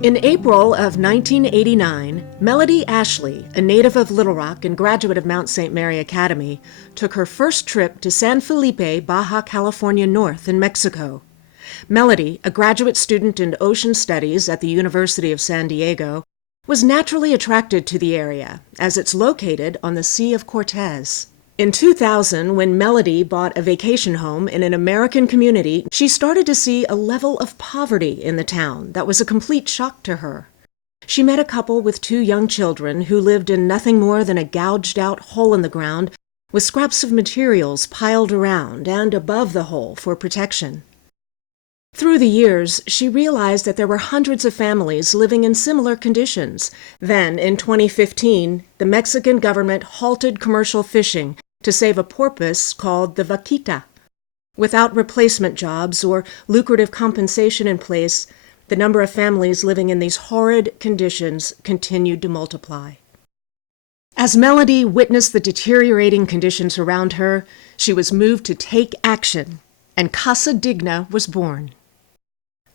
In April of 1989, Melody Ashley, a native of Little Rock and graduate of Mount St. Mary Academy, took her first trip to San Felipe, Baja California North in Mexico. Melody, a graduate student in ocean studies at the University of San Diego, was naturally attracted to the area, as it's located on the Sea of Cortez. In 2000, when Melody bought a vacation home in an American community, she started to see a level of poverty in the town that was a complete shock to her. She met a couple with 2 young children who lived in nothing more than a gouged-out hole in the ground with scraps of materials piled around and above the hole for protection. Through the years, she realized that there were hundreds of families living in similar conditions. Then, in 2015, the Mexican government halted commercial fishing to save a porpoise called the vaquita. Without replacement jobs or lucrative compensation in place, the number of families living in these horrid conditions continued to multiply. As Melody witnessed the deteriorating conditions around her, she was moved to take action, and Casa Digna was born.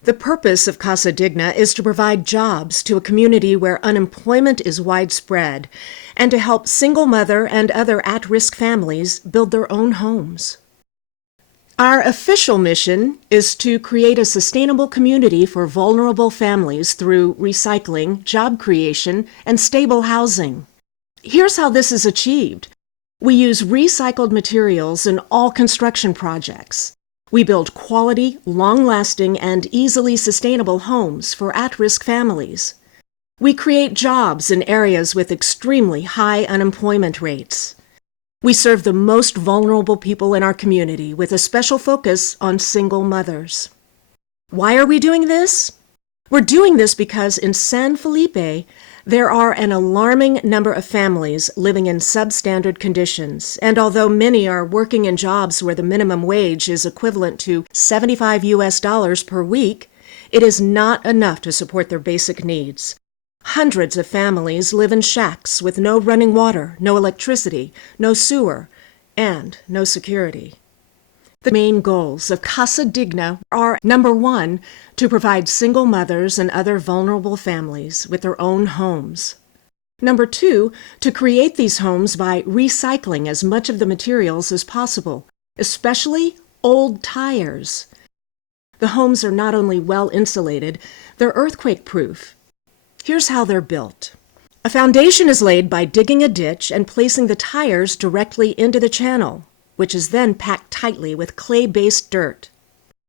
The purpose of Casa Digna is to provide jobs to a community where unemployment is widespread and to help single mother and other at-risk families build their own homes. Our official mission is to create a sustainable community for vulnerable families through recycling, job creation, and stable housing. Here's how this is achieved. We use recycled materials in all construction projects. We build quality, long-lasting, and easily sustainable homes for at-risk families. We create jobs in areas with extremely high unemployment rates. We serve the most vulnerable people in our community with a special focus on single mothers. Why are we doing this? We're doing this because in San Felipe, there are an alarming number of families living in substandard conditions, and although many are working in jobs where the minimum wage is equivalent to $75 per week, it is not enough to support their basic needs. Hundreds of families live in shacks with no running water, no electricity, no sewer, and no security. The main goals of Casa Digna are, number 1, to provide single mothers and other vulnerable families with their own homes. Number 2, to create these homes by recycling as much of the materials as possible, especially old tires. The homes are not only well insulated, they're earthquake-proof. Here's how they're built. A foundation is laid by digging a ditch and placing the tires directly into the channel, which is then packed tightly with clay-based dirt.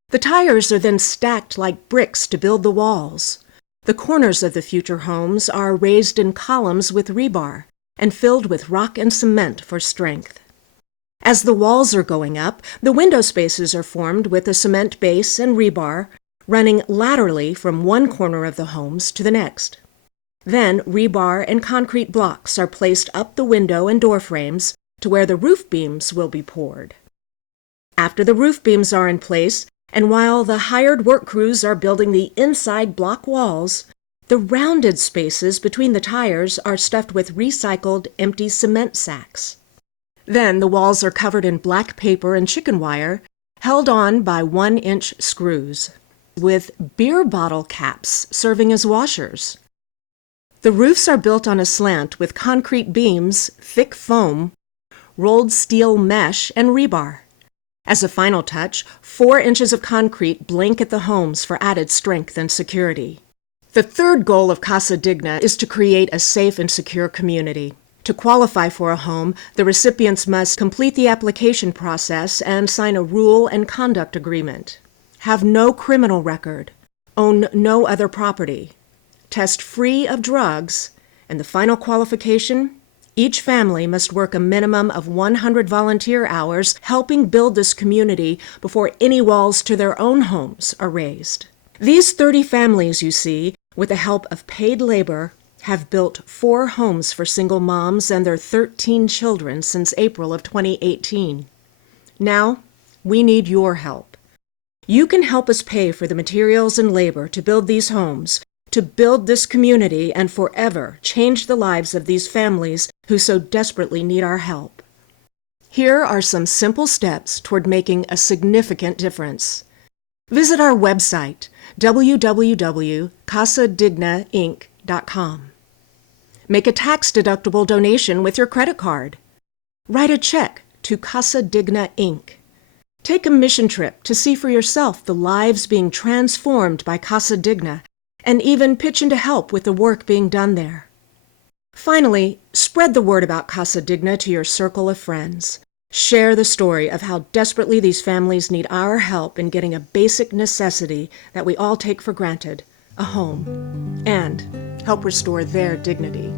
The tires are then stacked like bricks to build the walls. The corners of the future homes are raised in columns with rebar and filled with rock and cement for strength. As the walls are going up, the window spaces are formed with a cement base and rebar running laterally from one corner of the homes to the next. Then rebar and concrete blocks are placed up the window and door frames to where the roof beams will be poured. After the roof beams are in place, and while the hired work crews are building the inside block walls, the rounded spaces between the tires are stuffed with recycled empty cement sacks. Then the walls are covered in black paper and chicken wire, held on by 1-inch screws, with beer bottle caps serving as washers. The roofs are built on a slant with concrete beams, thick foam, rolled steel mesh, and rebar. As a final touch, 4 inches of concrete blanket the homes for added strength and security. The third goal of Casa Digna is to create a safe and secure community. To qualify for a home, the recipients must complete the application process and sign a rule and conduct agreement, have no criminal record, own no other property, test free of drugs, and the final qualification: each family must work a minimum of 100 volunteer hours helping build this community before any walls to their own homes are raised. These 30 families you see, with the help of paid labor, have built 4 homes for single moms and their 13 children since April of 2018. Now, we need your help. You can help us pay for the materials and labor to build these homes, to build this community and forever change the lives of these families who so desperately need our help. Here are some simple steps toward making a significant difference. Visit our website, www.casadignainc.com. Make a tax-deductible donation with your credit card. Write a check to Casa Digna Inc. Take a mission trip to see for yourself the lives being transformed by Casa Digna, and even pitch in to help with the work being done there. Finally, spread the word about Casa Digna to your circle of friends. Share the story of how desperately these families need our help in getting a basic necessity that we all take for granted, a home, and help restore their dignity.